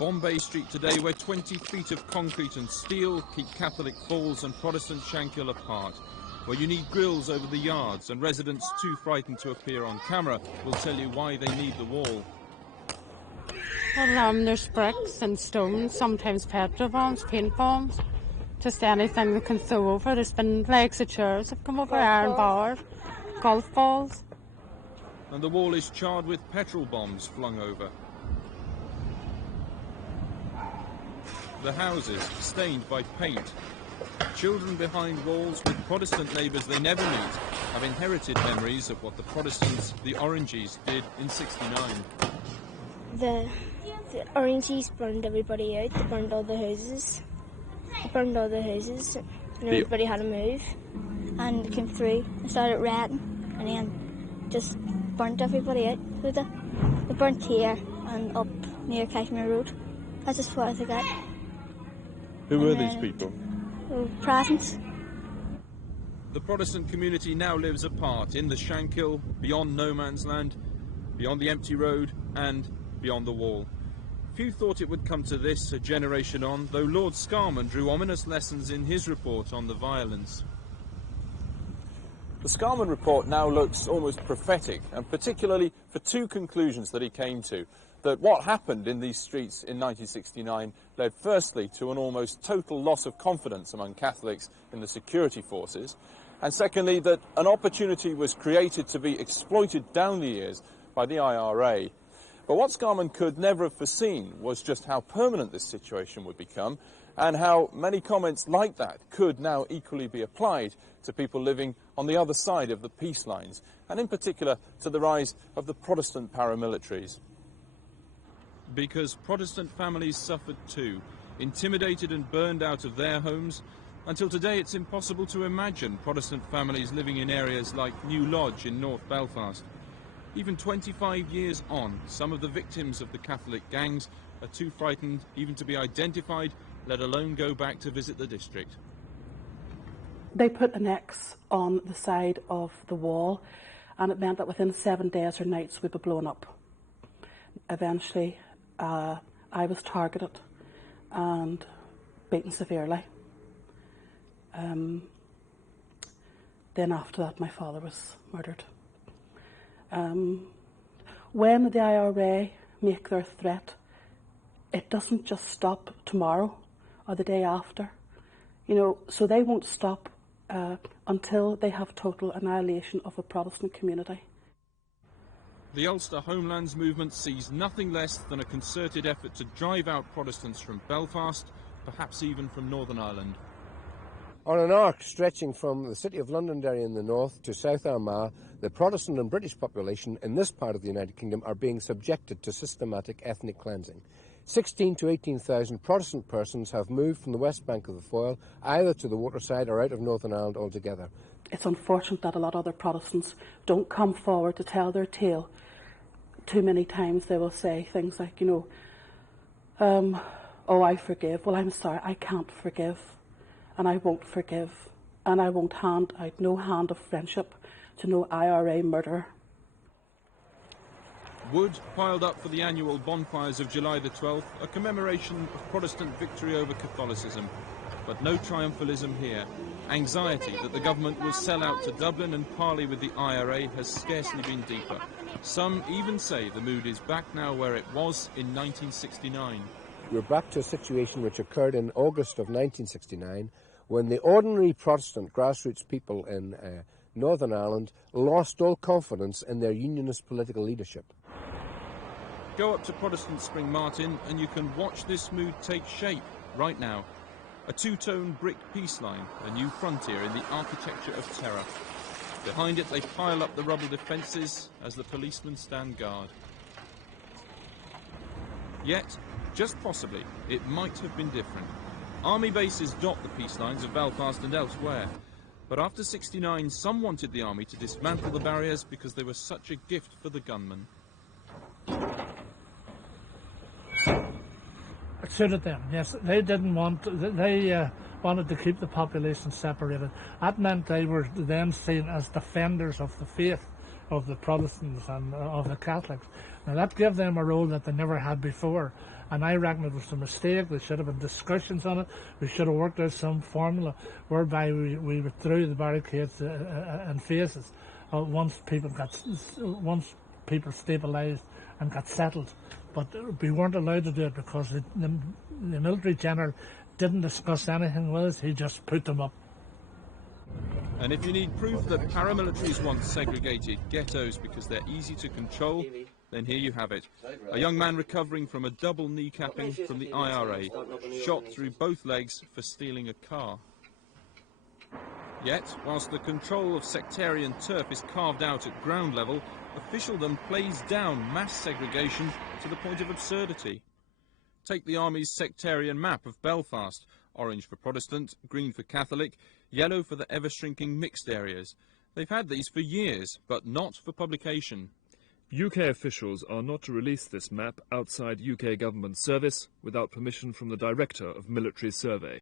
Bombay Street today, where 20 feet of concrete and steel keep Catholic Falls and Protestant Shankill apart, where you need grills over the yards and residents too frightened to appear on camera will tell you why they need the wall. Well, there's bricks and stones, sometimes petrol bombs, paint bombs, just anything that can throw over. There's been legs of chairs have come over, iron bars, golf balls. And the wall is charred with petrol bombs flung over. The houses stained by paint. Children behind walls with Protestant neighbours they never meet have inherited memories of what the Protestants, the Orangies, did in '69. The Orangies burned everybody out. They burned all the houses. And everybody had to move. And they came through and started rioting and then just burnt everybody out. So they burnt here and up near Cashmere Road. That's as far as I got. Who were these people? Protestants. The Protestant community now lives apart in the Shankill, beyond no man's land, beyond the empty road and beyond the wall. Few thought it would come to this a generation on, though Lord Scarman drew ominous lessons in his report on the violence. The Scarman report now looks almost prophetic, and particularly for two conclusions that he came to. That what happened in these streets in 1969 led firstly to an almost total loss of confidence among Catholics in the security forces, and secondly that an opportunity was created to be exploited down the years by the IRA. But what Scarman could never have foreseen was just how permanent this situation would become, and how many comments like that could now equally be applied to people living on the other side of the peace lines, and in particular to the rise of the Protestant paramilitaries. Because Protestant families suffered too, intimidated and burned out of their homes. Until today it's impossible to imagine Protestant families living in areas like New Lodge in North Belfast. Even 25 years on, some of the victims of the Catholic gangs are too frightened even to be identified, let alone go back to visit the district. They put an X on the side of the wall, and it meant that within 7 days or nights we'd be blown up. Eventually, I was targeted and beaten severely. Then after that, my father was murdered. When the IRA make their threat, it doesn't just stop tomorrow or the day after. You know, so they won't stop until they have total annihilation of the Protestant community. The Ulster Homelands movement sees nothing less than a concerted effort to drive out Protestants from Belfast, perhaps even from Northern Ireland. On an arc stretching from the city of Londonderry in the north to South Armagh, the Protestant and British population in this part of the United Kingdom are being subjected to systematic ethnic cleansing. 16,000 to 18,000 Protestant persons have moved from the west bank of the Foyle, either to the waterside or out of Northern Ireland altogether. It's unfortunate that a lot of other Protestants don't come forward to tell their tale. Too many times they will say things like, you know, oh, I forgive. Well, I'm sorry, I can't forgive, and I won't forgive, and I won't hand out no hand of friendship to no IRA murderer. Wood piled up for the annual bonfires of July the 12th, a commemoration of Protestant victory over Catholicism. But no triumphalism here. Anxiety that the government will sell out to Dublin and parley with the IRA has scarcely been deeper. Some even say the mood is back now where it was in 1969. We're back to a situation which occurred in August of 1969, when the ordinary Protestant grassroots people in Northern Ireland lost all confidence in their unionist political leadership. Go up to Protestant Spring Martin and you can watch this mood take shape right now. A two-tone brick peace line, a new frontier in the architecture of terror. Behind it they pile up the rubble defences as the policemen stand guard. Yet, just possibly, it might have been different. Army bases dot the peace lines of Belfast and elsewhere. But after '69, some wanted the army to dismantle the barriers because they were such a gift for the gunmen. It suited them, yes. They didn't want, they wanted to keep the population separated. That meant they were then seen as defenders of the faith of the Protestants and of the Catholics. Now that gave them a role that they never had before. And I reckon it was a mistake. There should have been discussions on it. We should have worked out some formula whereby we withdrew the barricades in phases once people stabilised and got settled. But we weren't allowed to do it because the military general didn't discuss anything with us. He just put them up. And if you need proof that paramilitaries once segregated ghettos because they're easy to control, then here you have it. A young man recovering from a double kneecapping from the IRA, shot through both legs for stealing a car. Yet, whilst the control of sectarian turf is carved out at ground level, officialdom plays down mass segregation to the point of absurdity. Take the Army's sectarian map of Belfast: orange for Protestant, green for Catholic, yellow for the ever-shrinking mixed areas. They've had these for years, but not for publication. UK officials are not to release this map outside UK government service without permission from the Director of Military Survey.